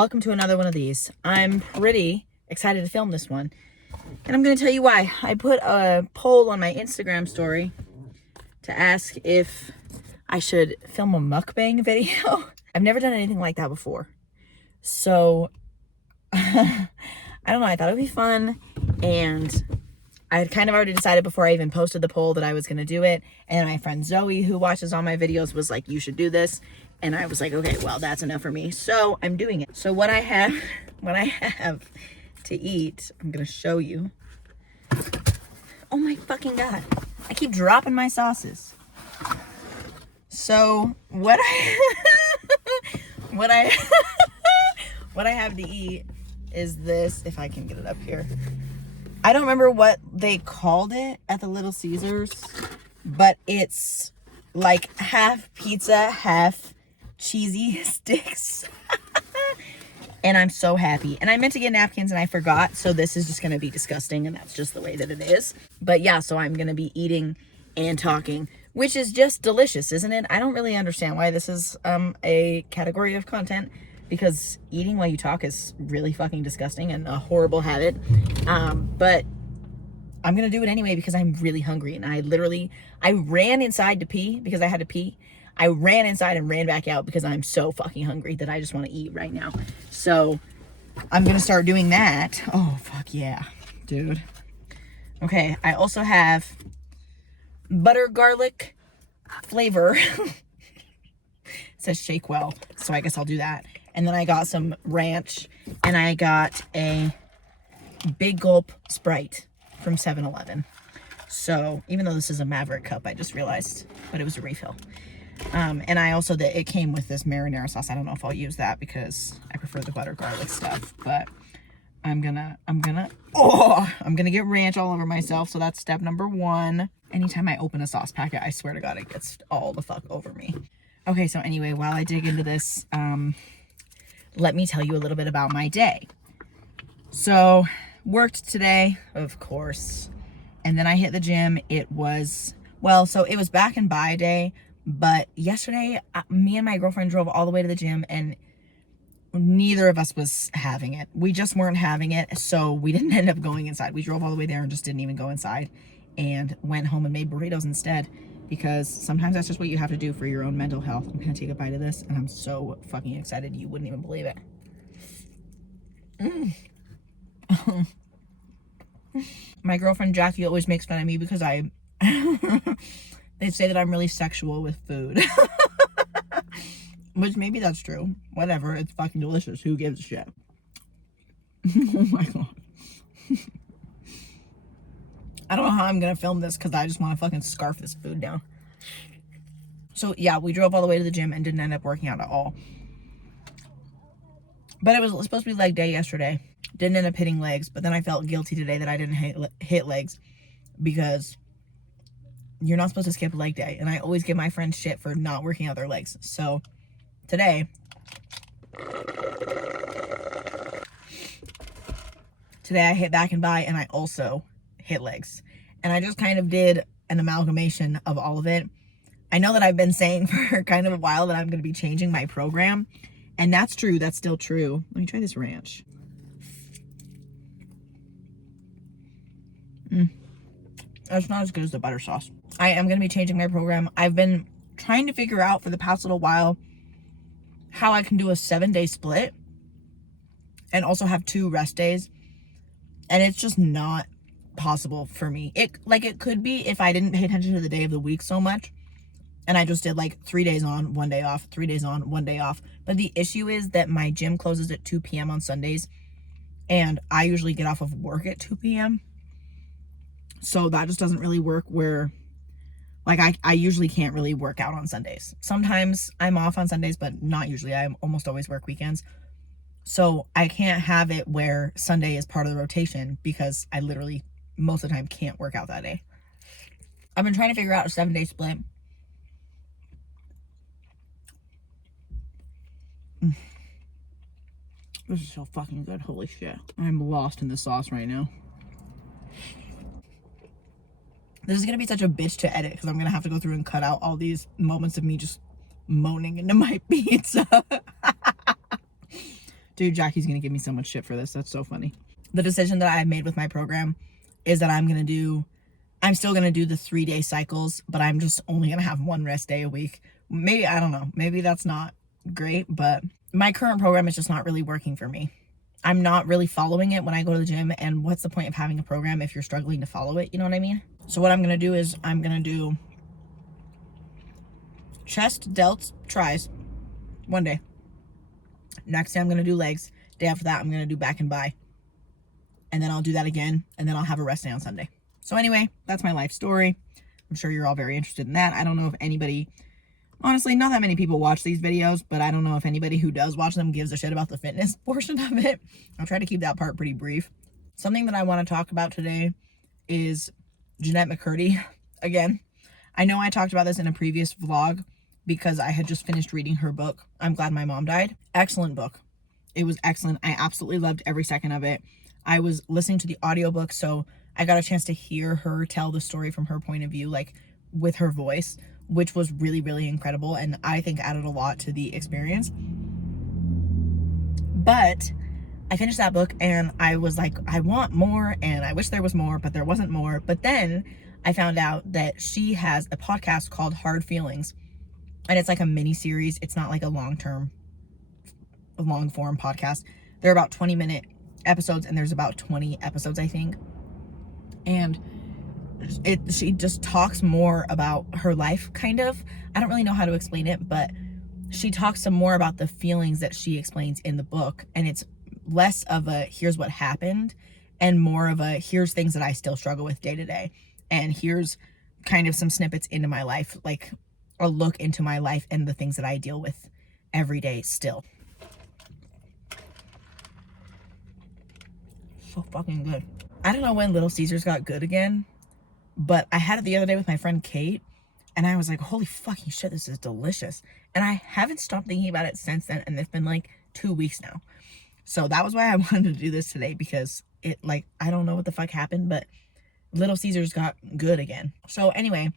welcome to another one of these. I'm pretty excited to film this one, and I'm going to tell you why. I put a poll on my Instagram story to ask if I should film a mukbang video. I've never done anything like that before, so I don't know, I thought it would be fun, and I had kind of already decided before I even posted the poll that I was going to do it, and my friend Zoe, who watches all my videos, was like, you should do this, and I was like, okay, well, that's enough for me, so I'm doing it. So what I have to eat, I'm going to show you. Oh my fucking God, I keep dropping my sauces. So what I have to eat is this, if I can get it up here. I don't remember what they called it at the Little Caesars, but it's like half pizza, half cheesy sticks. And I'm so happy. And I meant to get napkins and I forgot, so this is just going to be disgusting, and that's just the way that it is. But yeah, so I'm going to be eating and talking, which is just delicious, isn't it? I don't really understand why this is a category of content, because eating while you talk is really fucking disgusting and a horrible habit. But I'm gonna do it anyway because I'm really hungry, and I ran inside to pee because I had to pee. I ran inside and ran back out because I'm so fucking hungry that I just want to eat right now. So I'm gonna start doing that. Oh, fuck yeah, dude. Okay, I also have butter garlic flavor. It says shake well, so I guess I'll do that. And then I got some ranch, and I got a big gulp Sprite from 7-Eleven. So even though this is a Maverick cup, I just realized, but it was a refill. And I also, it came with this marinara sauce. I don't know if I'll use that because I prefer the butter garlic stuff, but I'm gonna get ranch all over myself. So that's step number one. Anytime I open a sauce packet, I swear to God, it gets all the fuck over me. Okay, so anyway, while I dig into this, let me tell you a little bit about my day. So, worked today, of course, and then I hit the gym. It was back and by day, but yesterday, me and my girlfriend drove all the way to the gym, and neither of us was having it. We just weren't having it, so we didn't end up going inside. We drove all the way there and just didn't even go inside, and went home and made burritos instead, because sometimes that's just what you have to do for your own mental health. I'm gonna take a bite of this, and I'm so fucking excited you wouldn't even believe it. My girlfriend Jackie always makes fun of me because they say that I'm really sexual with food. Which maybe that's true. Whatever, it's fucking delicious. Who gives a shit? Oh my God. I don't know how I'm gonna film this because I just want to fucking scarf this food down. So yeah, we drove all the way to the gym and didn't end up working out at all. But it was supposed to be leg day yesterday. Didn't end up hitting legs, but then I felt guilty today that I didn't hit legs, because you're not supposed to skip leg day. And I always give my friends shit for not working out their legs. So today I hit back and by, and I also hit legs. And I just kind of did an amalgamation of all of it. I know that I've been saying for kind of a while that I'm going to be changing my program, and that's true. That's still true. Let me try this ranch. That's not as good as the butter sauce. I am going to be changing my program. I've been trying to figure out for the past little while how I can do a 7-day split and also have 2 rest days. And it's just not possible for me. It could be if I didn't pay attention to the day of the week so much, and I just did like 3 days on, 1 day off, 3 days on, 1 day off. But the issue is that my gym closes at 2 p.m. on Sundays, and I usually get off of work at 2 p.m. So that just doesn't really work, where like I usually can't really work out on Sundays. Sometimes I'm off on Sundays, but not usually. I almost always work weekends. So I can't have it where Sunday is part of the rotation, because I literally most of the time can't work out that day. I've been trying to figure out a 7-day split. This is so fucking good. Holy shit. I'm lost in the sauce right now. This is going to be such a bitch to edit, because I'm going to have to go through and cut out all these moments of me just moaning into my pizza. Dude, Jackie's gonna give me so much shit for this. That's so funny. The decision that I've made with my program is that I'm still gonna do the 3-day cycles, but I'm just only gonna have one rest day a week. Maybe, I don't know, maybe that's not great, but my current program is just not really working for me. I'm not really following it when I go to the gym, and what's the point of having a program if you're struggling to follow it? You know what I mean? So what I'm gonna do is I'm gonna do chest, delts, tris one day. Next day I'm gonna do legs. Day after that I'm gonna do back and bi. And then I'll do that again, and then I'll have a rest day on Sunday. So anyway, that's my life story. I'm sure you're all very interested in that. I don't know if anybody, honestly, not that many people watch these videos, but I don't know if anybody who does watch them gives a shit about the fitness portion of it. I'll try to keep that part pretty brief. Something that I want to talk about today is Jeanette McCurdy. Again, I know I talked about this in a previous vlog because I had just finished reading her book, I'm Glad My Mom Died. Excellent book. It was excellent. I absolutely loved every second of it. I was listening to the audiobook, so I got a chance to hear her tell the story from her point of view, like with her voice, which was really, really incredible, and I think added a lot to the experience. But I finished that book and I was like, I want more, and I wish there was more, but there wasn't more. But then I found out that she has a podcast called Hard Feelings, and it's like a mini series. It's not like a long form podcast. They're about 20-minute episodes, and there's about 20 episodes, I think. And she just talks more about her life, kind of. I don't really know how to explain it, but she talks some more about the feelings that she explains in the book, and it's less of a here's what happened and more of a here's things that I still struggle with day to day, and here's kind of some snippets into my life, like a look into my life and the things that I deal with every day still. So fucking good. I don't know when Little Caesars got good again, but I had it the other day with my friend Kate, and I was like, holy fucking shit, this is delicious. And I haven't stopped thinking about it since then, and it's been like 2 weeks now. So that was why I wanted to do this today, because it, like, I don't know what the fuck happened, but Little Caesars got good again. So anyway,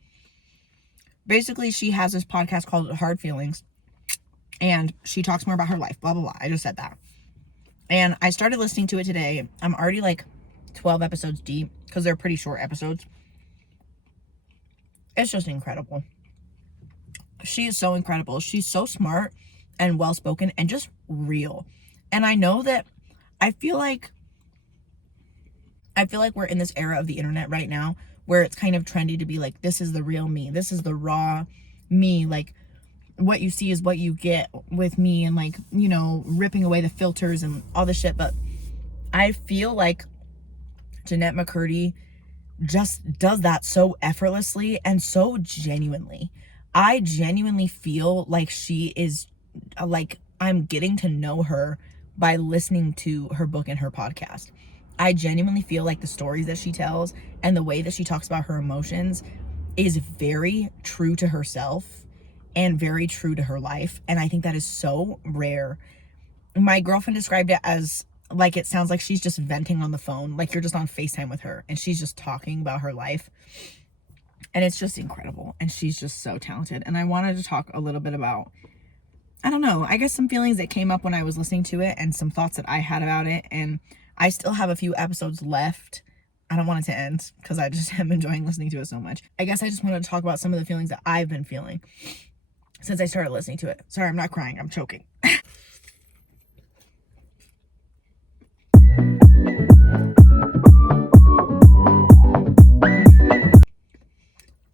basically she has this podcast called Hard Feelings, and she talks more about her life, blah, blah, blah. I just said that. And I started listening to it today. I'm already like 12 episodes deep, because they're pretty short episodes. It's just incredible. She is so incredible. She's so smart and well-spoken and just real. And I know that I feel like we're in this era of the internet right now where it's kind of trendy to be like, this is the real me. This is the raw me. Like, what you see is what you get with me, and like, you know, ripping away the filters and all this shit. But I feel like Jeanette McCurdy just does that so effortlessly and so genuinely. I genuinely feel like she is, like, I'm getting to know her by listening to her book and her podcast. I genuinely feel like the stories that she tells and the way that she talks about her emotions is very true to herself and very true to her life. And I think that is so rare. My girlfriend described it as, like, it sounds like she's just venting on the phone. Like, you're just on FaceTime with her and she's just talking about her life. And it's just incredible. And she's just so talented. And I wanted to talk a little bit about, I don't know, I guess some feelings that came up when I was listening to it and some thoughts that I had about it. And I still have a few episodes left. I don't want it to end because I just am enjoying listening to it so much. I guess I just wanted to talk about some of the feelings that I've been feeling since I started listening to it. Sorry, I'm not crying. I'm choking. I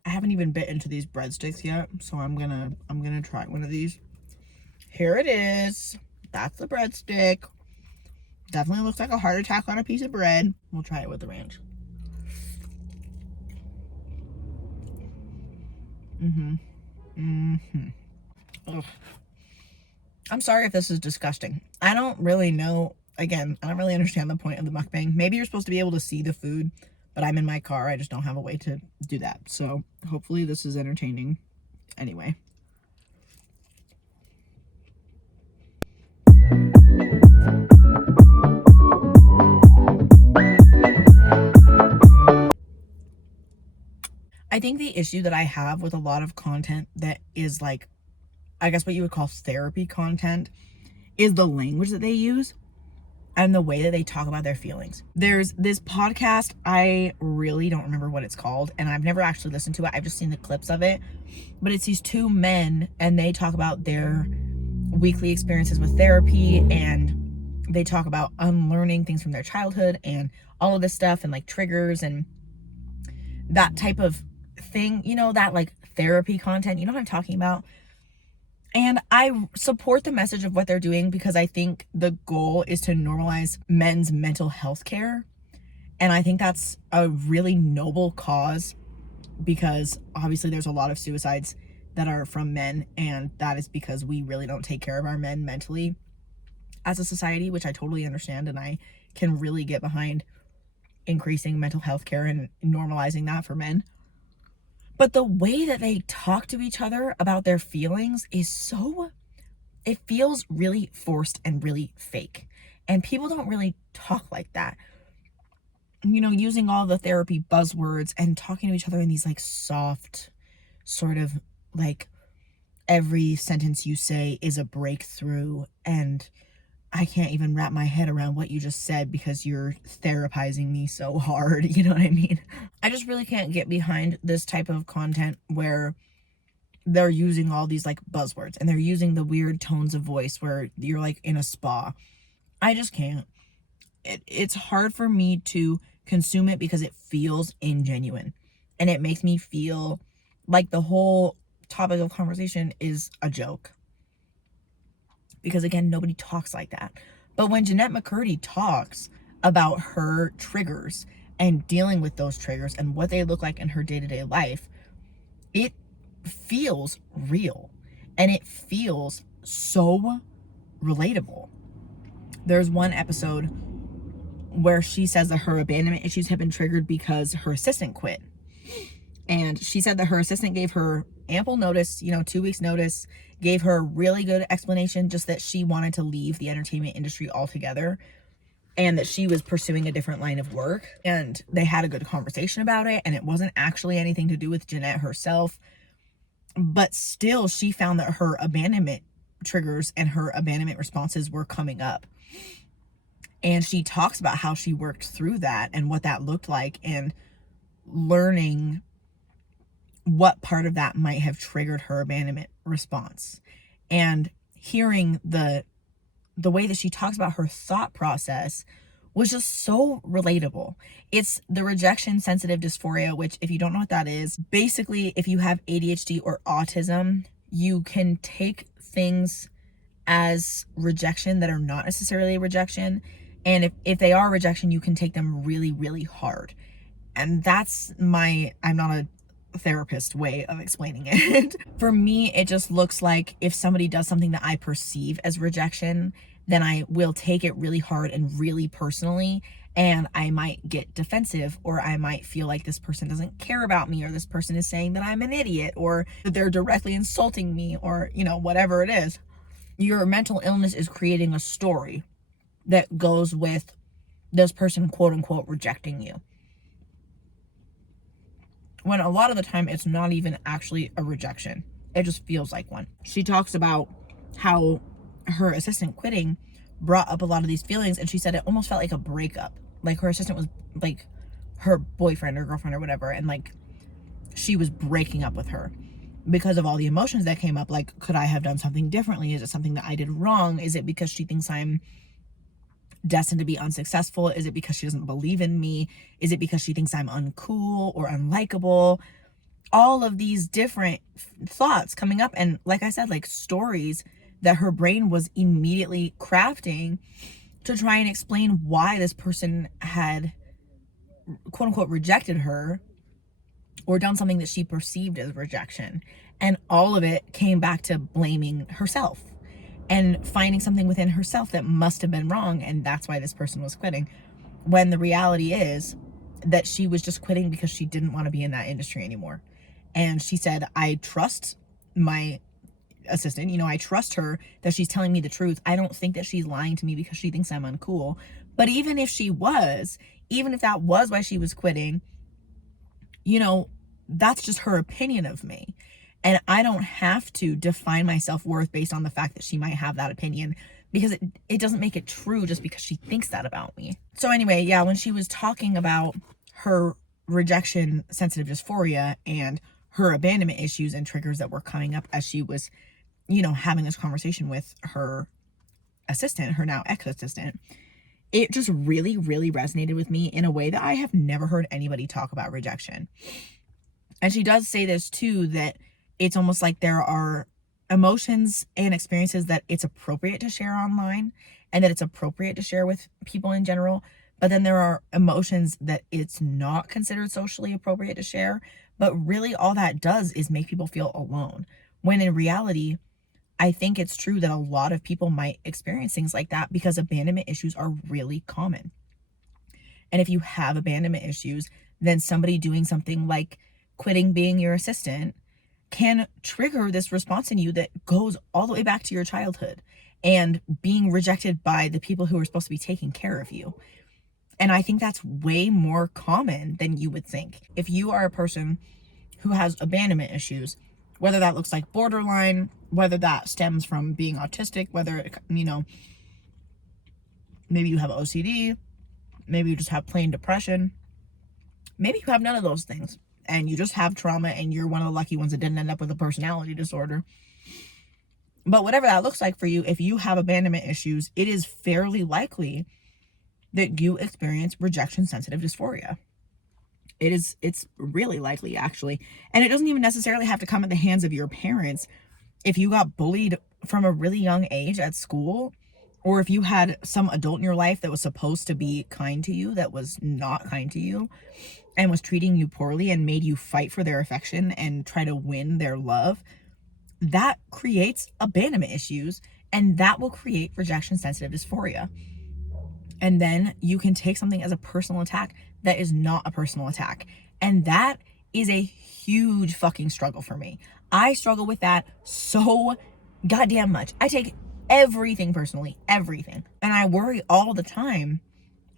haven't even bit into these breadsticks yet, so I'm gonna try one of these. Here it is. That's the breadstick. Definitely looks like a heart attack on a piece of bread. We'll try it with the ranch. Ugh. I'm sorry if this is disgusting. I don't really know. Again, I don't really understand the point of the mukbang. Maybe you're supposed to be able to see the food, but I'm in my car. I just don't have a way to do that. So hopefully this is entertaining. Anyway. I think the issue that I have with a lot of content that is like, I guess what you would call therapy content, is the language that they use. and the way that they talk about their feelings. There's this podcast, I really don't remember what it's called, and I've never actually listened to it. I've just seen the clips of it. But it's these two men, and they talk about their weekly experiences with therapy, and they talk about unlearning things from their childhood and all of this stuff, and like triggers and that type of thing, you know, that like therapy content, you know what I'm talking about? And I support the message of what they're doing because I think the goal is to normalize men's mental health care. And I think that's a really noble cause because obviously there's a lot of suicides that are from men, and that is because we really don't take care of our men mentally as a society, which I totally understand, and I can really get behind increasing mental health care and normalizing that for men. But the way that they talk to each other about their feelings is so, it feels really forced and really fake. And people don't really talk like that. You know, using all the therapy buzzwords and talking to each other in these like soft, sort of like every sentence you say is a breakthrough, and I can't even wrap my head around what you just said because you're therapizing me so hard. You know what I mean? I just really can't get behind this type of content where they're using all these like buzzwords and they're using the weird tones of voice where you're like in a spa. I just can't. It's hard for me to consume it because it feels ingenuine, and it makes me feel like the whole topic of conversation is a joke. Because again, nobody talks like that. But when Jeanette McCurdy talks about her triggers and dealing with those triggers and what they look like in her day-to-day life, it feels real and it feels so relatable. There's one episode where she says that her abandonment issues have been triggered because her assistant quit. And she said that her assistant gave her ample notice, 2 weeks notice, gave her a really good explanation, just that she wanted to leave the entertainment industry altogether and that she was pursuing a different line of work. And they had a good conversation about it, and it wasn't actually anything to do with Jeanette herself. But still, she found that her abandonment triggers and her abandonment responses were coming up. And she talks about how she worked through that and what that looked like, and learning what part of that might have triggered her abandonment response, and hearing the way that she talks about her thought process was just so relatable. It's the rejection sensitive dysphoria, which, if you don't know what that is, basically if you have ADHD or autism, you can take things as rejection that are not necessarily a rejection, and if they are rejection, you can take them really, really hard. And that's I'm not a therapist way of explaining it. For me, it just looks like if somebody does something that I perceive as rejection, then I will take it really hard and really personally, and I might get defensive, or I might feel like this person doesn't care about me, or this person is saying that I'm an idiot, or that they're directly insulting me, or whatever it is. Your mental illness is creating a story that goes with this person, quote unquote, rejecting you, when a lot of the time it's not even actually a rejection. It just feels like one. She talks about how her assistant quitting brought up a lot of these feelings, and she said it almost felt like a breakup. Like her assistant was like her boyfriend or girlfriend or whatever, and like she was breaking up with her because of all the emotions that came up. Like, could I have done something differently? Is it something that I did wrong? Is it because she thinks I'm destined to be unsuccessful? Is it because she doesn't believe in me? Is it because she thinks I'm uncool or unlikable? All of these different thoughts coming up, and like I said, like stories that her brain was immediately crafting to try and explain why this person had, quote unquote, rejected her or done something that she perceived as rejection. And all of it came back to blaming herself and finding something within herself that must have been wrong, and that's why this person was quitting, when the reality is that she was just quitting because she didn't want to be in that industry anymore. And she said, I trust my assistant, I trust her that she's telling me the truth. I don't think that she's lying to me because she thinks I'm uncool. But even if she was, even if that was why she was quitting, that's just her opinion of me. And I don't have to define my self-worth based on the fact that she might have that opinion, because it doesn't make it true just because she thinks that about me. So anyway, yeah, when she was talking about her rejection sensitive dysphoria and her abandonment issues and triggers that were coming up as she was, you know, having this conversation with her assistant, her now ex-assistant, it just really, really resonated with me in a way that I have never heard anybody talk about rejection. And she does say this too, that it's almost like there are emotions and experiences that it's appropriate to share online and that it's appropriate to share with people in general. But then there are emotions that it's not considered socially appropriate to share. But really all that does is make people feel alone. When in reality, I think it's true that a lot of people might experience things like that because abandonment issues are really common. And if you have abandonment issues, then somebody doing something like quitting being your assistant can trigger this response in you that goes all the way back to your childhood and being rejected by the people who are supposed to be taking care of you. And I think that's way more common than you would think. If you are a person who has abandonment issues, whether that looks like borderline, whether that stems from being autistic, whether, you know, maybe you have OCD, maybe you just have plain depression, maybe you have none of those things and you just have trauma and you're one of the lucky ones that didn't end up with a personality disorder. But whatever that looks like for you, if you have abandonment issues, it is fairly likely that you experience rejection sensitive dysphoria. It's really likely, actually. And it doesn't even necessarily have to come at the hands of your parents. If you got bullied from a really young age at school, or if you had some adult in your life that was supposed to be kind to you that was not kind to you and was treating you poorly and made you fight for their affection and try to win their love, that creates abandonment issues, and that will create rejection sensitive dysphoria. And then you can take something as a personal attack that is not a personal attack. And that is a huge fucking struggle for me. I struggle with that so goddamn much. I take everything personally, everything. And I worry all the time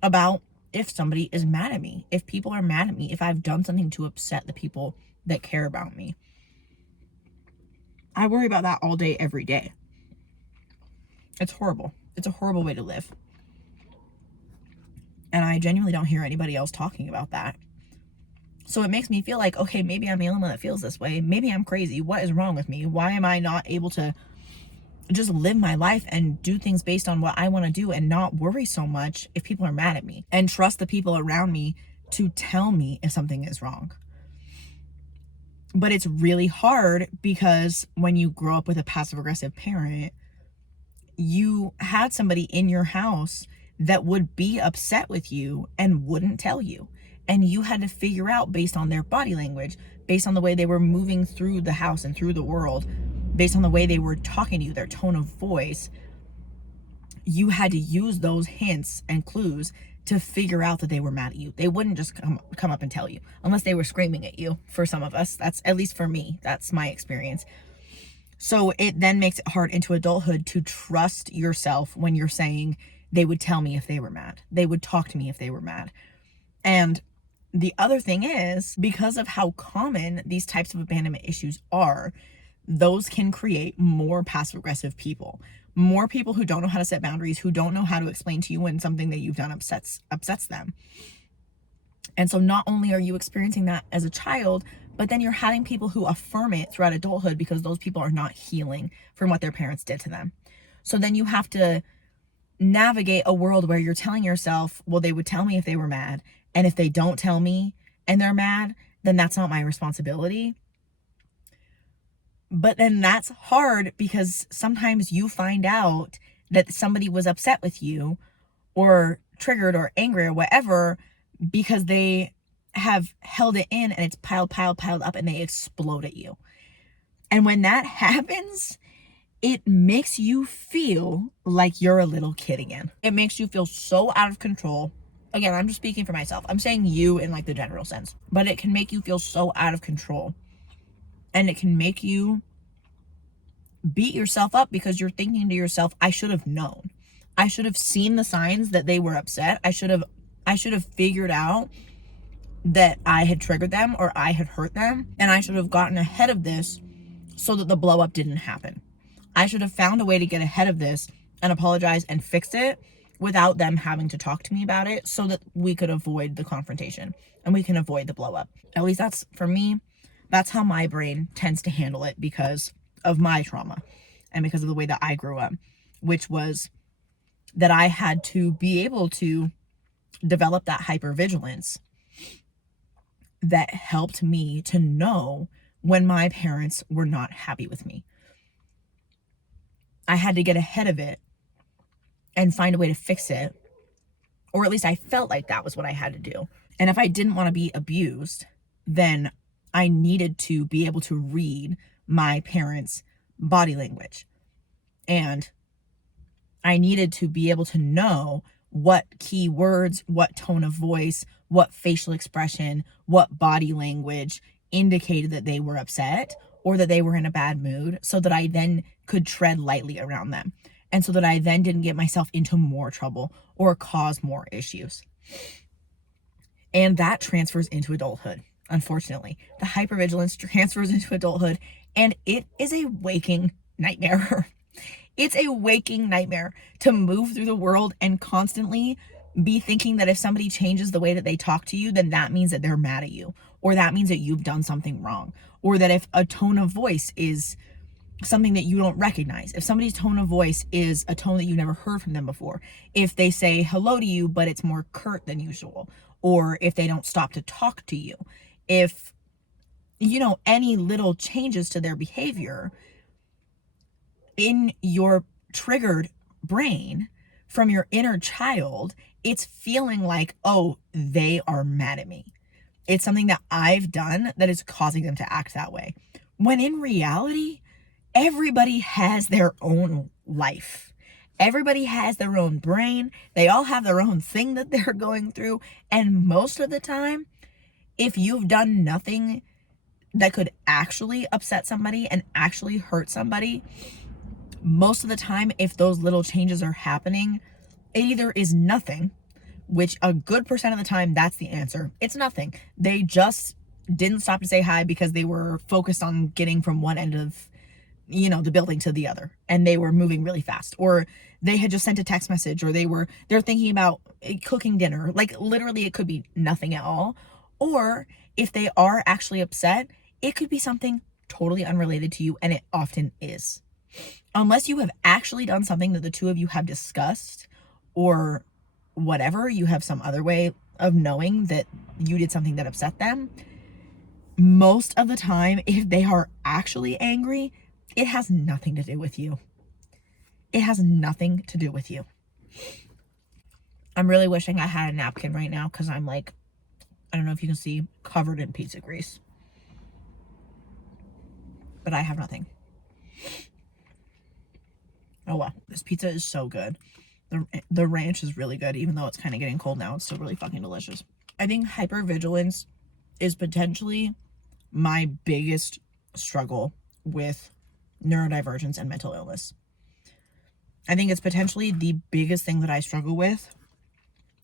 about if somebody is mad at me, if people are mad at me, if I've done something to upset the people that care about me. I worry about that all day, every day. It's horrible. It's a horrible way to live. And I genuinely don't hear anybody else talking about that. So it makes me feel like, okay, maybe I'm the only one that feels this way. Maybe I'm crazy. What is wrong with me? Why am I not able to just live my life and do things based on what I want to do and not worry so much if people are mad at me and trust the people around me to tell me if something is wrong? But it's really hard because when you grow up with a passive aggressive parent, you had somebody in your house that would be upset with you and wouldn't tell you. And you had to figure out based on their body language, based on the way they were moving through the house and through the world, based on the way they were talking to you, their tone of voice, you had to use those hints and clues to figure out that they were mad at you. They wouldn't just come up and tell you, unless they were screaming at you. For some of us, that's, at least for me, that's my experience. So it then makes it hard into adulthood to trust yourself when you're saying they would tell me if they were mad. They would talk to me if they were mad. And the other thing is, because of how common these types of abandonment issues are, those can create more passive aggressive people, more people who don't know how to set boundaries, who don't know how to explain to you when something that you've done upsets them. And so not only are you experiencing that as a child, but then you're having people who affirm it throughout adulthood because those people are not healing from what their parents did to them. So then you have to navigate a world where you're telling yourself, well, they would tell me if they were mad. And if they don't tell me and they're mad, then that's not my responsibility. But then that's hard because sometimes you find out that somebody was upset with you or triggered or angry or whatever because they have held it in and it's piled up and they explode at you. And when that happens, it makes you feel like you're a little kid again. It makes you feel so out of control. Again, I'm just speaking for myself. I'm saying you in like the general sense, but it can make you feel so out of control. And it can make you beat yourself up because you're thinking to yourself, I should have known. I should have seen the signs that they were upset. I should have figured out that I had triggered them or I had hurt them. And I should have gotten ahead of this so that the blow up didn't happen. I should have found a way to get ahead of this and apologize and fix it without them having to talk to me about it, so that we could avoid the confrontation and we can avoid the blow up. At least that's, for me, that's how my brain tends to handle it because of my trauma and because of the way that I grew up, which was that I had to be able to develop that hypervigilance that helped me to know when my parents were not happy with me. I had to get ahead of it and find a way to fix it, or at least I felt like that was what I had to do. And if I didn't want to be abused, then I needed to be able to read my parents' body language. And I needed to be able to know what key words, what tone of voice, what facial expression, what body language indicated that they were upset or that they were in a bad mood, so that I then could tread lightly around them. And so that I then didn't get myself into more trouble or cause more issues. And that transfers into adulthood, unfortunately. The hypervigilance transfers into adulthood, and it is a waking nightmare. It's a waking nightmare to move through the world and constantly be thinking that if somebody changes the way that they talk to you, then that means that they're mad at you, or that means that you've done something wrong, or that if a tone of voice is something that you don't recognize, if somebody's tone of voice is a tone that you never heard from them before, if they say hello to you but it's more curt than usual, or if they don't stop to talk to you, if any little changes to their behavior, in your triggered brain from your inner child, it's feeling like, oh, they are mad at me. It's something that I've done that is causing them to act that way. When in reality, everybody has their own life. Everybody has their own brain. They all have their own thing that they're going through. And most of the time, if you've done nothing that could actually upset somebody and actually hurt somebody, most of the time, if those little changes are happening, it either is nothing, which a good percent of the time, that's the answer. It's nothing. They just didn't stop to say hi because they were focused on getting from one end of the building to the other, and they were moving really fast, or they had just sent a text message, or they're thinking about cooking dinner. Like, literally, it could be nothing at all. Or if they are actually upset, it could be something totally unrelated to you, and it often is. Unless you have actually done something that the two of you have discussed, or whatever, you have some other way of knowing that you did something that upset them. Most of the time, if they are actually angry, it has nothing to do with you. It has nothing to do with you. I'm really wishing I had a napkin right now because I'm like, I don't know if you can see, covered in pizza grease. But I have nothing. Oh well, this pizza is so good. The ranch is really good, even though it's kind of getting cold now. It's still really fucking delicious. I think hypervigilance is potentially my biggest struggle with neurodivergence and mental illness. I think it's potentially the biggest thing that I struggle with,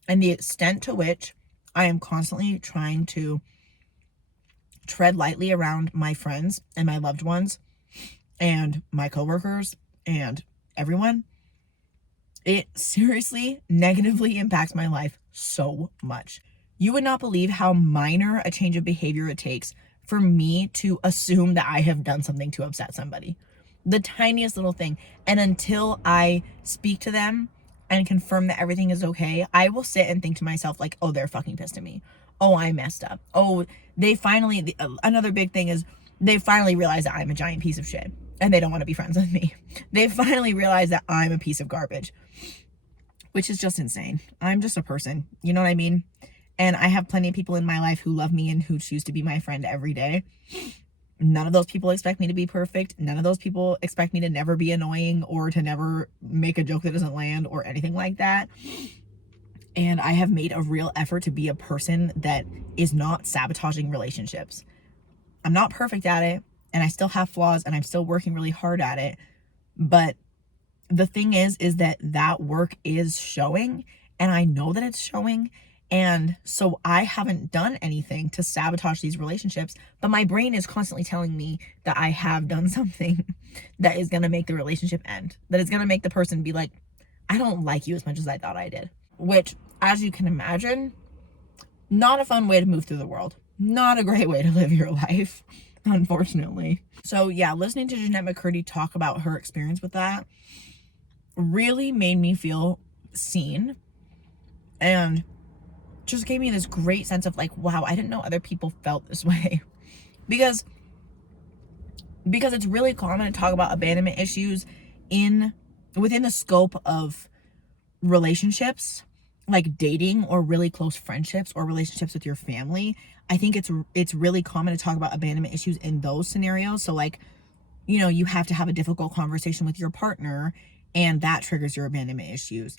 and the extent to which I am constantly trying to tread lightly around my friends and my loved ones and my coworkers and everyone. It seriously negatively impacts my life so much. You would not believe how minor a change of behavior it takes for me to assume that I have done something to upset somebody. The tiniest little thing. And until I speak to them and confirm that everything is okay, I will sit and think to myself like, oh, they're fucking pissed at me. Oh, I messed up. Oh, another big thing is they finally realize that I'm a giant piece of shit and they don't want to be friends with me. They finally realize that I'm a piece of garbage, which is just insane. I'm just a person. You know what I mean? And I have plenty of people in my life who love me and who choose to be my friend every day. None of those people expect me to be perfect. None of those people expect me to never be annoying or to never make a joke that doesn't land or anything like that. And I have made a real effort to be a person that is not sabotaging relationships. I'm not perfect at it, and I still have flaws, and I'm still working really hard at it. But the thing is that work is showing, and I know that it's showing. And so I haven't done anything to sabotage these relationships, but my brain is constantly telling me that I have done something that is going to make the relationship end, that is going to make the person be like, I don't like you as much as I thought I did. Which, as you can imagine, not a fun way to move through the world. Not a great way to live your life, unfortunately. So yeah, listening to Jeanette McCurdy talk about her experience with that really made me feel seen, and just gave me this great sense of like, wow, I didn't know other people felt this way. because it's really common to talk about abandonment issues within the scope of relationships, like dating or really close friendships or relationships with your family. I think it's really common to talk about abandonment issues in those scenarios. So like, you know, you have to have a difficult conversation with your partner and that triggers your abandonment issues.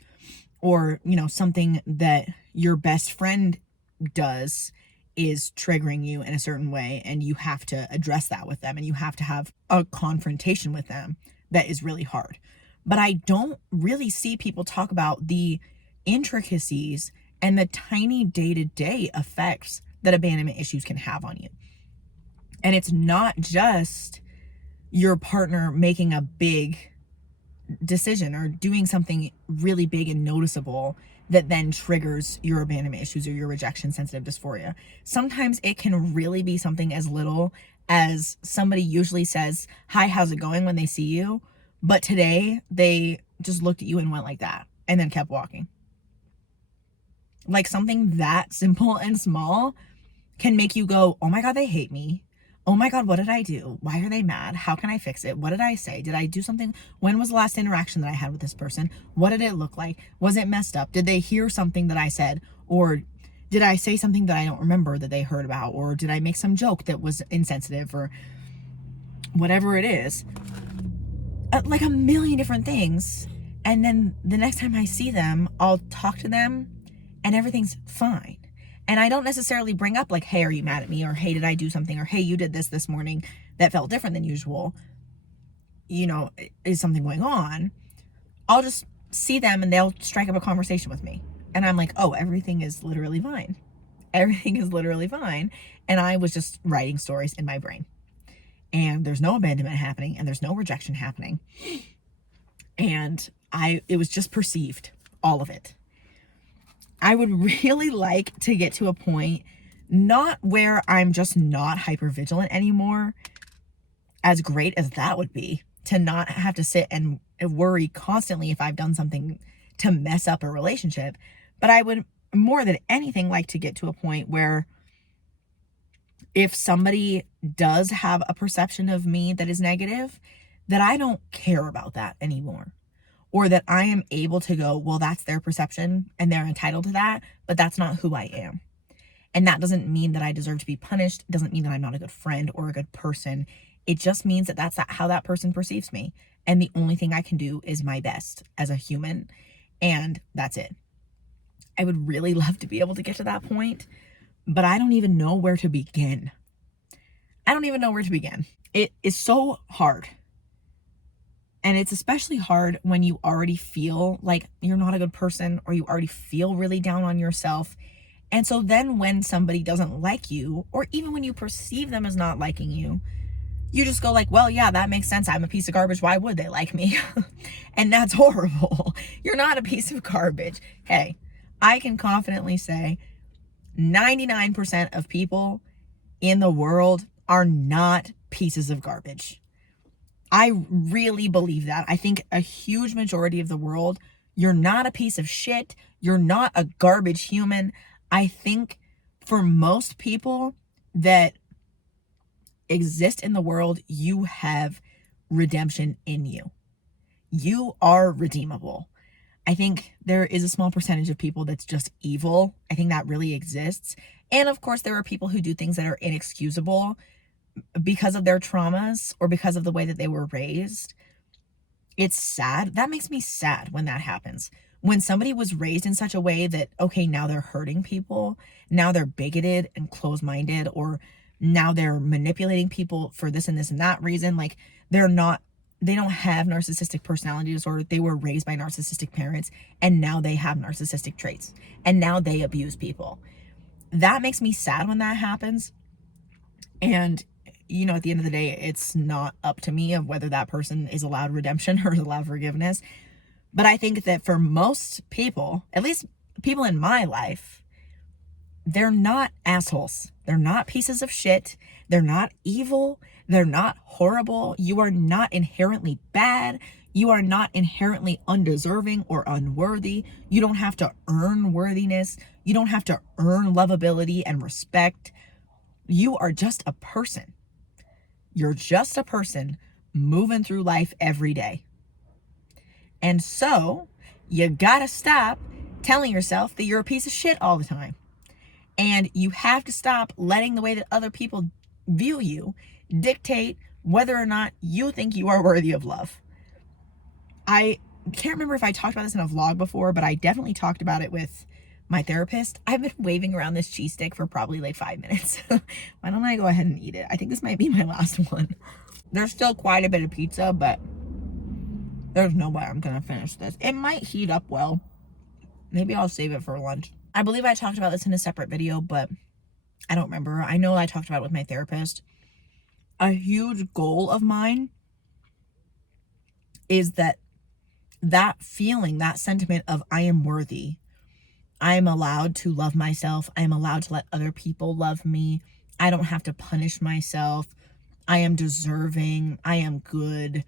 Or, you know, something that your best friend does is triggering you in a certain way, and you have to address that with them, and you have to have a confrontation with them that is really hard. But I don't really see people talk about the intricacies and the tiny day-to-day effects that abandonment issues can have on you. And it's not just your partner making a big decision or doing something really big and noticeable that then triggers your abandonment issues or your rejection sensitive dysphoria. Sometimes it can really be something as little as somebody usually says, "Hi, how's it going?" when they see you, but today they just looked at you and went like that and then kept walking. Like something that simple and small can make you go, "Oh my God, they hate me. Oh my God, what did I do? Why are they mad? How can I fix it? What did I say? Did I do something? When was the last interaction that I had with this person? What did it look like? Was it messed up? Did they hear something that I said? Or did I say something that I don't remember that they heard about? Or did I make some joke that was insensitive?" Or whatever it is. Like a million different things. And then the next time I see them, I'll talk to them and everything's fine. And I don't necessarily bring up like, "Hey, are you mad at me?" Or, "Hey, did I do something?" Or, "Hey, you did this morning that felt different than usual. You know, is something going on?" I'll just see them and they'll strike up a conversation with me. And I'm like, "Oh, everything is literally fine. Everything is literally fine." And I was just writing stories in my brain. And there's no abandonment happening and there's no rejection happening. And it was just perceived, all of it. I would really like to get to a point, not where I'm just not hypervigilant anymore, as great as that would be, to not have to sit and worry constantly if I've done something to mess up a relationship. But I would more than anything like to get to a point where if somebody does have a perception of me that is negative, that I don't care about that anymore. Or that I am able to go, well, that's their perception and they're entitled to that, but that's not who I am. And that doesn't mean that I deserve to be punished. It doesn't mean that I'm not a good friend or a good person. It just means that that's how that person perceives me. And the only thing I can do is my best as a human. And that's it. I would really love to be able to get to that point, but I don't even know where to begin. I don't even know where to begin. It is so hard. And it's especially hard when you already feel like you're not a good person, or you already feel really down on yourself. And so then when somebody doesn't like you, or even when you perceive them as not liking you, you just go like, "Well, yeah, that makes sense. I'm a piece of garbage. Why would they like me?" And that's horrible. You're not a piece of garbage. Hey, I can confidently say 99% of people in the world are not pieces of garbage. I really believe that. I think a huge majority of the world, you're not a piece of shit. You're not a garbage human. I think for most people that exist in the world, you have redemption in you. You are redeemable. I think there is a small percentage of people that's just evil. I think that really exists. And of course, there are people who do things that are inexcusable because of their traumas or because of the way that they were raised. It's sad. That makes me sad when that happens. When somebody was raised in such a way that, okay, now they're hurting people, now they're bigoted and closed-minded, or now they're manipulating people for this and this and that reason. Like they don't have narcissistic personality disorder. They were raised by narcissistic parents and now they have narcissistic traits and now they abuse people. That makes me sad when that happens. And you know, at the end of the day, it's not up to me of whether that person is allowed redemption or is allowed forgiveness. But I think that for most people, at least people in my life, they're not assholes. They're not pieces of shit. They're not evil. They're not horrible. You are not inherently bad. You are not inherently undeserving or unworthy. You don't have to earn worthiness. You don't have to earn lovability and respect. You are just a person. You're just a person moving through life every day. And so you gotta stop telling yourself that you're a piece of shit all the time. And you have to stop letting the way that other people view you dictate whether or not you think you are worthy of love. I can't remember if I talked about this in a vlog before, but I definitely talked about it with my therapist. I've been waving around this cheese stick for probably like 5 minutes. Why don't I go ahead and eat it? I think this might be my last one. There's still quite a bit of pizza, but there's no way I'm gonna finish this. It might heat up well. Maybe I'll save it for lunch. I believe I talked about this in a separate video, but I don't remember. I know I talked about it with my therapist. A huge goal of mine is that feeling, that sentiment of I am worthy. I am allowed to love myself. I am allowed to let other people love me. I don't have to punish myself. I am deserving. I am good.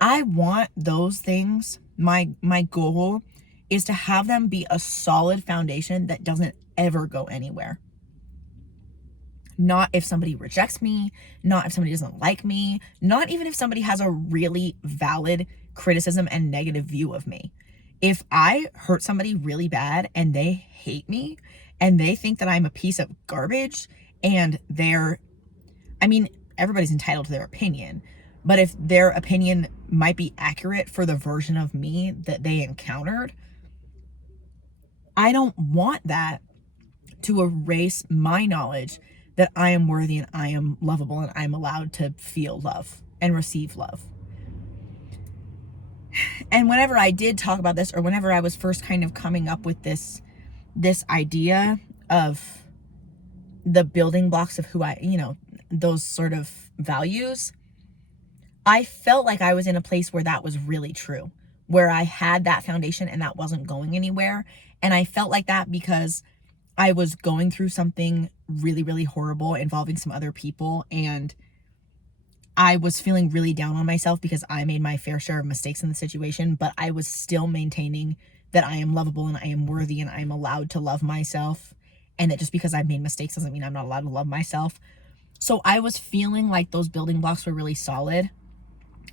I want those things. My goal is to have them be a solid foundation that doesn't ever go anywhere. Not if somebody rejects me, not if somebody doesn't like me, not even if somebody has a really valid criticism and negative view of me. If I hurt somebody really bad and they hate me and they think that I'm a piece of garbage and everybody's entitled to their opinion, but if their opinion might be accurate for the version of me that they encountered, I don't want that to erase my knowledge that I am worthy and I am lovable and I'm allowed to feel love and receive love. And whenever I did talk about this, or whenever I was first kind of coming up with this idea of the building blocks of who those sort of values, I felt like I was in a place where that was really true, where I had that foundation and that wasn't going anywhere. And I felt like that because I was going through something really, really horrible involving some other people, and I was feeling really down on myself because I made my fair share of mistakes in the situation, but I was still maintaining that I am lovable and I am worthy and I am allowed to love myself, and that just because I've made mistakes doesn't mean I'm not allowed to love myself. So I was feeling like those building blocks were really solid.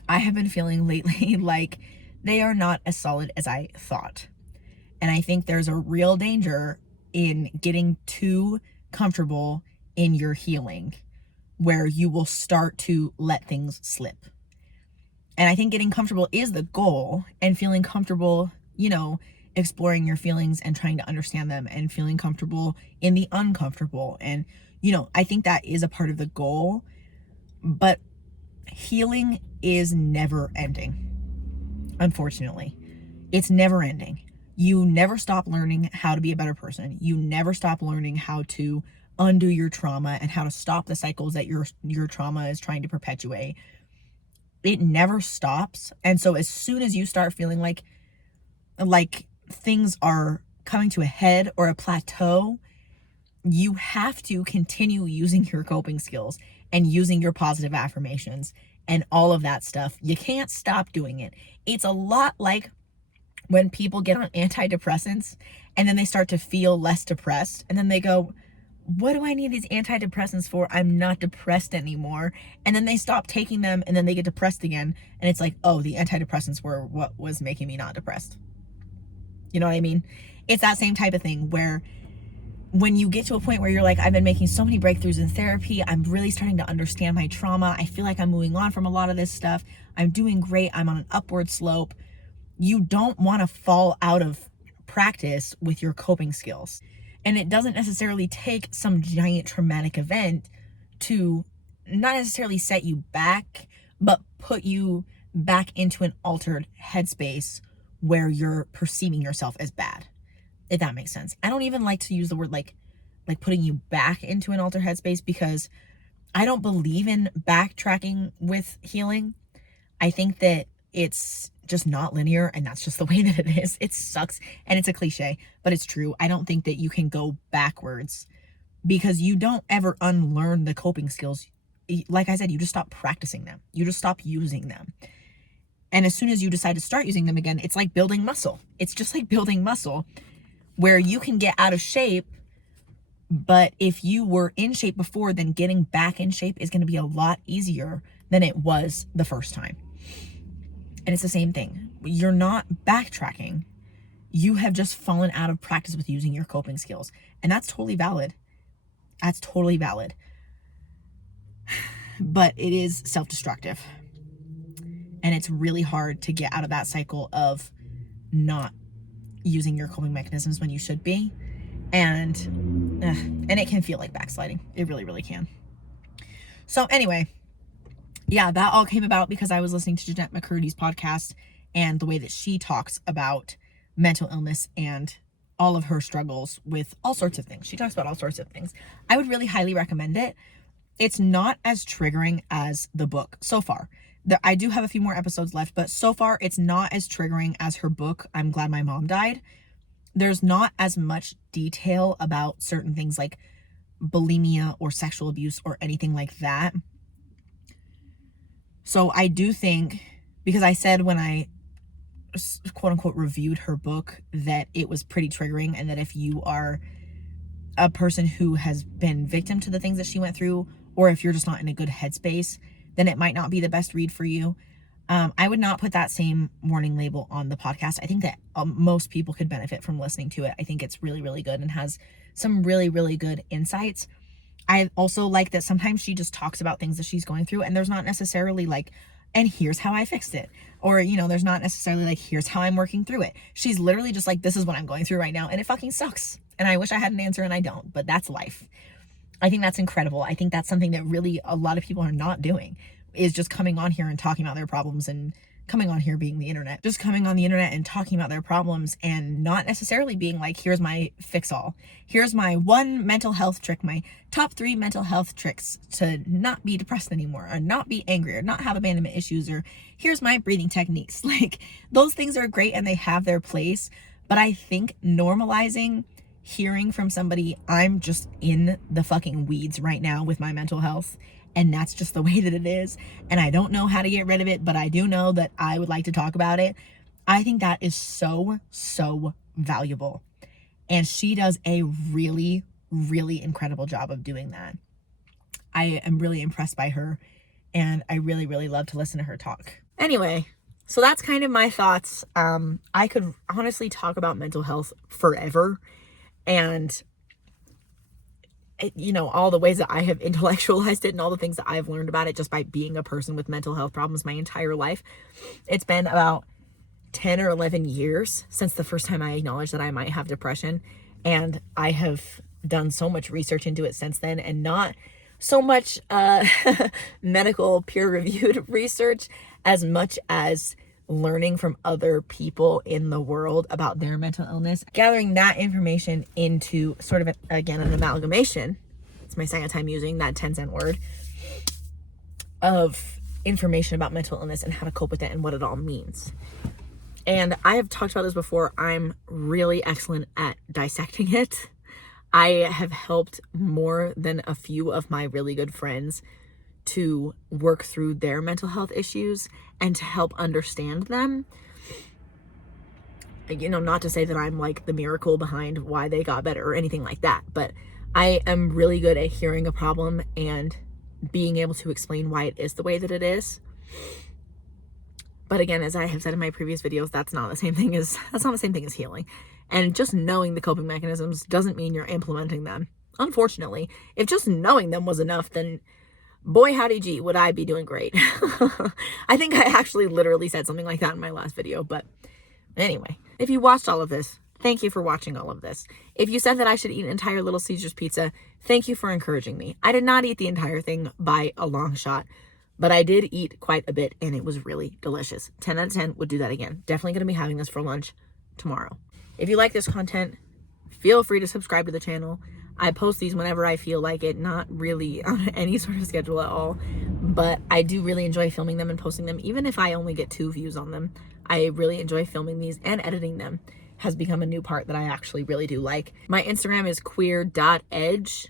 I have been feeling lately like they are not as solid as I thought. And I think there's a real danger in getting too comfortable in your healing, where you will start to let things slip. And I think getting comfortable is the goal, and feeling comfortable, exploring your feelings and trying to understand them, and feeling comfortable in the uncomfortable. And, I think that is a part of the goal, but healing is never ending. Unfortunately, it's never ending. You never stop learning how to be a better person. You never stop learning how to undo your trauma and how to stop the cycles that your trauma is trying to perpetuate. It never stops. And so as soon as you start feeling like things are coming to a head or a plateau, you have to continue using your coping skills and using your positive affirmations and all of that stuff. You can't stop doing it. It's a lot like when people get on antidepressants and then they start to feel less depressed, and then they go, what do I need these antidepressants for? I'm not depressed anymore. And then they stop taking them and then they get depressed again. And it's like, oh, the antidepressants were what was making me not depressed. You know what I mean? It's that same type of thing where when you get to a point where you're like, I've been making so many breakthroughs in therapy, I'm really starting to understand my trauma, I feel like I'm moving on from a lot of this stuff, I'm doing great, I'm on an upward slope, you don't want to fall out of practice with your coping skills. And it doesn't necessarily take some giant traumatic event to not necessarily set you back, but put you back into an altered headspace where you're perceiving yourself as bad, if that makes sense. I don't even like to use the word like putting you back into an altered headspace, because I don't believe in backtracking with healing. I think that it's just not linear, and that's just the way that it is. It sucks, and it's a cliche, but it's true. I don't think that you can go backwards because you don't ever unlearn the coping skills. Like I said, you just stop practicing them. You just stop using them. And as soon as you decide to start using them again, it's like building muscle. It's just like building muscle where you can get out of shape, but if you were in shape before, then getting back in shape is going to be a lot easier than it was the first time. And it's the same thing. You're not backtracking. You have just fallen out of practice with using your coping skills. And that's totally valid. That's totally valid. But it is self-destructive. And it's really hard to get out of that cycle of not using your coping mechanisms when you should be. And it can feel like backsliding. It really, really can. So anyway, yeah, that all came about because I was listening to Jeanette McCurdy's podcast and the way that she talks about mental illness and all of her struggles with all sorts of things. She talks about all sorts of things. I would really highly recommend it. It's not as triggering as the book so far. I do have a few more episodes left, but so far it's not as triggering as her book, I'm Glad My Mom Died. There's not as much detail about certain things like bulimia or sexual abuse or anything like that. So I do think, because I said when I quote unquote reviewed her book that it was pretty triggering, and that if you are a person who has been victim to the things that she went through, or if you're just not in a good headspace, then it might not be the best read for you. I would not put that same warning label on the podcast. I think that most people could benefit from listening to it. I think it's really, really good and has some really, really good insights. I also like that sometimes she just talks about things that she's going through, and there's not necessarily like, and here's how I fixed it. Or, there's not necessarily like, here's how I'm working through it. She's literally just like, this is what I'm going through right now, and it fucking sucks. And I wish I had an answer, and I don't, but that's life. I think that's incredible. I think that's something that really a lot of people are not doing, is just coming on here and talking about their problems, and coming on here being the internet, just coming on the internet and talking about their problems, and not necessarily being like, here's my fix all. Here's my one mental health trick, my top 3 mental health tricks to not be depressed anymore, or not be angry, or not have abandonment issues, or here's my breathing techniques. Like, those things are great and they have their place, but I think normalizing hearing from somebody, I'm just in the fucking weeds right now with my mental health, and that's just the way that it is, and I don't know how to get rid of it, but I do know that I would like to talk about it. I think that is so, so valuable, and she does a really, really incredible job of doing that. I am really impressed by her, and I really, really love to listen to her talk. Anyway, so that's kind of my thoughts. I could honestly talk about mental health forever, and all the ways that I have intellectualized it and all the things that I've learned about it just by being a person with mental health problems my entire life. It's been about 10 or 11 years since the first time I acknowledged that I might have depression. And I have done so much research into it since then, and not so much medical peer-reviewed research as much as learning from other people in the world about their mental illness, gathering that information into sort of an amalgamation. It's my second time using that 10-cent word of information about mental illness and how to cope with it and what it all means. And I have talked about this before. I'm really excellent at dissecting it. I have helped more than a few of my really good friends to work through their mental health issues and to help understand them. Not to say that I'm like the miracle behind why they got better or anything like that, but I am really good at hearing a problem and being able to explain why it is the way that it is. But again, as I have said in my previous videos, that's not the same thing as healing. And just knowing the coping mechanisms doesn't mean you're implementing them. Unfortunately, if just knowing them was enough, then boy howdy gee, would I be doing great. I think I actually literally said something like that in my last video. But anyway, if you watched all of this, thank you for watching all of this. If you said that I should eat an entire Little Caesars pizza, thank you for encouraging me. I did not eat the entire thing by a long shot, but I did eat quite a bit, and it was really delicious. 10 out of 10 would do that again. Definitely going to be having this for lunch tomorrow. If you like this content, feel free to subscribe to the channel. I post these whenever I feel like it, not really on any sort of schedule at all. but I do really enjoy filming them and posting them. Even if I only get 2 views on them, I really enjoy filming these, and editing them has become a new part that I actually really do like. My Instagram is queer.edge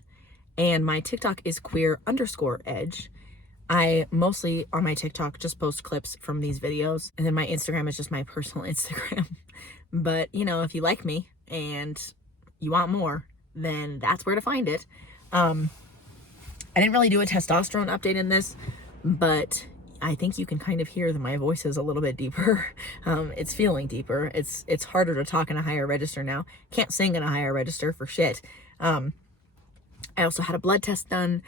and my TikTok is queer_edge. I mostly on my TikTok just post clips from these videos, and then my Instagram is just my personal Instagram. But you know, if you like me and you want more, then that's where to find it. I didn't really do a testosterone update in this, but I think you can kind of hear that my voice is a little bit deeper. It's feeling deeper. It's harder to talk in a higher register now. Can't sing in a higher register for shit. I also had a blood test done.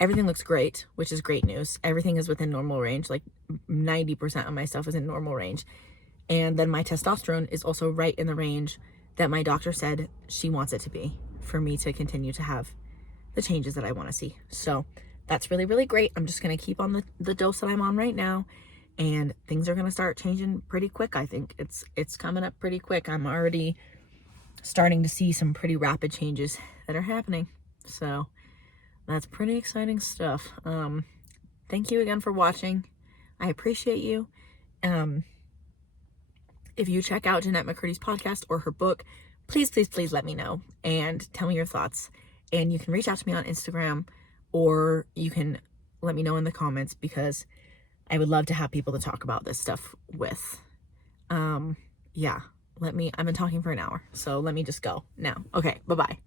Everything looks great, which is great news. Everything is within normal range. Like 90% of my stuff is in normal range. And then my testosterone is also right in the range that my doctor said she wants it to be for me to continue to have the changes that I want to see. So that's really, really great. I'm just going to keep on the dose that I'm on right now, and things are going to start changing pretty quick. I think it's coming up pretty quick. I'm already starting to see some pretty rapid changes that are happening. So that's pretty exciting stuff. Thank you again for watching. I appreciate you. If you check out Jeanette McCurdy's podcast or her book, please, please, please let me know and tell me your thoughts. And you can reach out to me on Instagram, or you can let me know in the comments, because I would love to have people to talk about this stuff with. Yeah, I've been talking for an hour, so let me just go now. Okay, bye-bye.